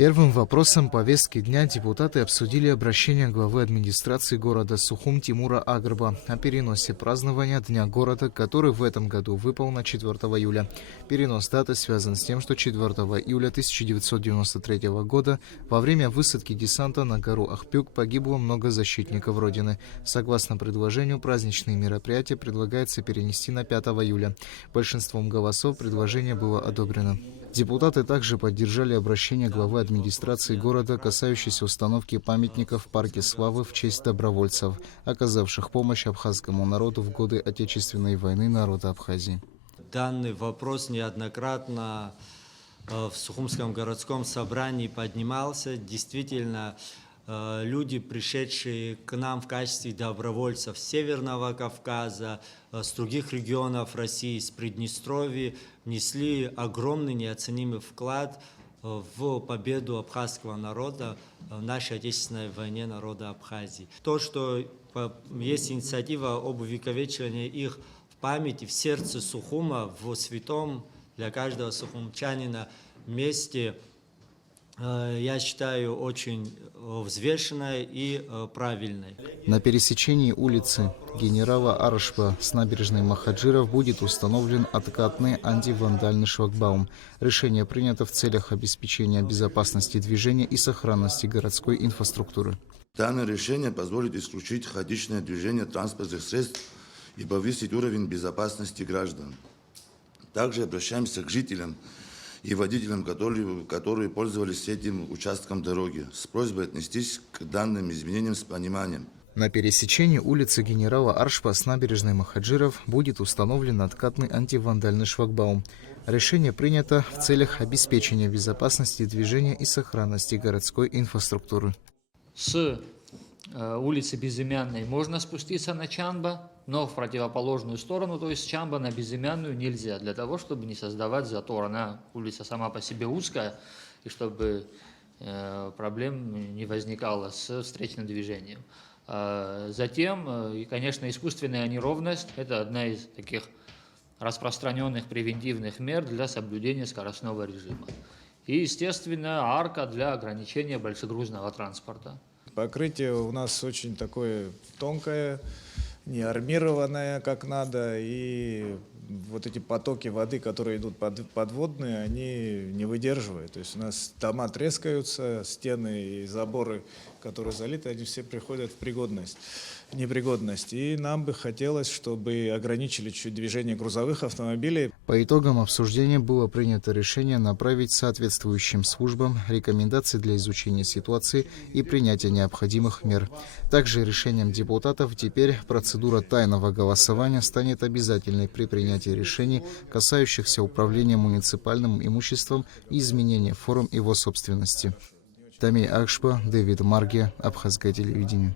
Первым вопросом повестки дня депутаты обсудили обращение главы администрации города Сухум Тимура Агрба о переносе празднования Дня города, который в этом году выпал на 4 июля. Перенос даты связан с тем, что 4 июля 1993 года во время высадки десанта на гору Ахпюк погибло много защитников Родины. Согласно предложению, праздничные мероприятия предлагается перенести на 5 июля. Большинством голосов предложение было одобрено. Депутаты также поддержали обращение главы администрации города, касающееся установки памятников в Парке Славы в честь добровольцев, оказавших помощь абхазскому народу в годы Отечественной войны народа Абхазии. Данный вопрос неоднократно в Сухумском городском собрании поднимался. Действительно, люди, пришедшие к нам в качестве добровольцев с Северного Кавказа, с других регионов России, с Приднестровья, внесли огромный неоценимый вклад в победу абхазского народа в нашей Отечественной войне народа Абхазии. То, что есть инициатива об увековечивании их в памяти, в сердце Сухума, в святом для каждого сухумчанина месте, я считаю, очень взвешенной и правильной. На пересечении улицы генерала Аршпа с набережной Махаджиров будет установлен откатный антивандальный шлагбаум. Решение принято в целях обеспечения безопасности движения и сохранности городской инфраструктуры. Данное решение позволит исключить хаотичное движение транспортных средств и повысить уровень безопасности граждан. Также обращаемся к жителям и водителям, которые пользовались этим участком дороги, с просьбой отнестись к данным изменениям с пониманием. На пересечении улицы генерала Аршпа с набережной Махаджиров будет установлен откатный антивандальный шлагбаум. Решение принято в целях обеспечения безопасности движения и сохранности городской инфраструктуры. С улицы Безымянной можно спуститься на Чанба, но в противоположную сторону, то есть с Чанба на Безымянную нельзя, для того, чтобы не создавать затор. Она, улица сама по себе узкая, и чтобы проблем не возникало с встречным движением. Затем, конечно, искусственная неровность – это одна из таких распространенных превентивных мер для соблюдения скоростного режима. И, естественно, арка для ограничения большегрузного транспорта. Покрытие у нас очень такое тонкое, не армированное как надо, и вот эти потоки воды, которые идут подводные, они не выдерживают. То есть у нас дома трескаются, стены и заборы, которые залиты, они все приходят в непригодность. И нам бы хотелось, чтобы ограничили чуть движение грузовых автомобилей. По итогам обсуждения было принято решение направить соответствующим службам рекомендации для изучения ситуации и принятия необходимых мер. Также решением депутатов теперь процедура тайного голосования станет обязательной при принятии решений, касающихся управления муниципальным имуществом и изменения форм его собственности. Тамиль Акшпа, Дэвид Марги, Абхазское телевидение.